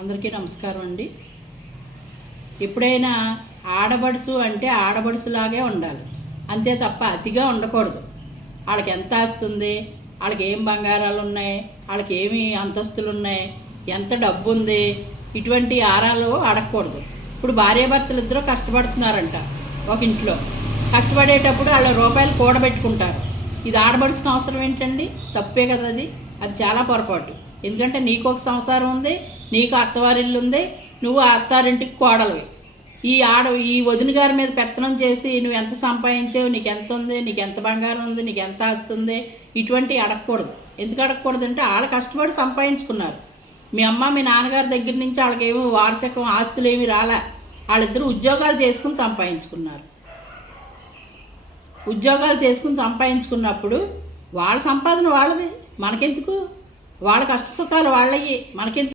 అందరికీ నమస్కారం అండి. ఎప్పుడైనా ఆడబడుసు అంటే ఆడబడుసులాగే ఉండాలి, అంతే తప్ప అతిగా ఉండకూడదు. వాళ్ళకి ఎంత ఆస్తుంది, వాళ్ళకి ఏం బంగారాలు ఉన్నాయి, వాళ్ళకి ఏమి అంతస్తులు ఉన్నాయి, ఎంత డబ్బు ఉంది, ఇటువంటి ఆరాలు అడగకూడదు. ఇప్పుడు భార్యాభర్తలు ఇద్దరూ కష్టపడుతున్నారంట ఒక ఇంట్లో. కష్టపడేటప్పుడు వాళ్ళ రూపాయలు కూడబెట్టుకుంటారు. ఇది ఆడబడుసుకు అవసరం ఏంటండి? తప్పే కదా అది. అది చాలా పొరపాటు. ఎందుకంటే నీకు ఒక సంసారం ఉంది, నీకు అత్తవారిల్లు ఉంది, నువ్వు ఆ అత్తారింటికి కోడలివి. ఈ వదిన గారి మీద పెత్తనం చేసి నువ్వు ఎంత సంపాదించావు, నీకు ఎంత ఉంది, నీకు ఎంత బంగారం ఉంది, నీకు ఎంత ఆస్తుంది, ఇటువంటివి అడగకూడదు. ఎందుకు అడగకూడదు అంటే వాళ్ళు కష్టపడి సంపాదించుకున్నారు. మీ అమ్మ మీ నాన్నగారి దగ్గర నుంచి వాళ్ళకేమో వారసత్వం ఆస్తులు ఏమి రాలే. వాళ్ళిద్దరూ ఉద్యోగాలు చేసుకుని సంపాదించుకున్నారు. ఉద్యోగాలు చేసుకుని సంపాదించుకున్నప్పుడు వాళ్ళ సంపాదన వాళ్ళది, మనకెందుకు? వాళ్ళ కష్ట సుఖాలు వాళ్ళవి, మనకెందుకు?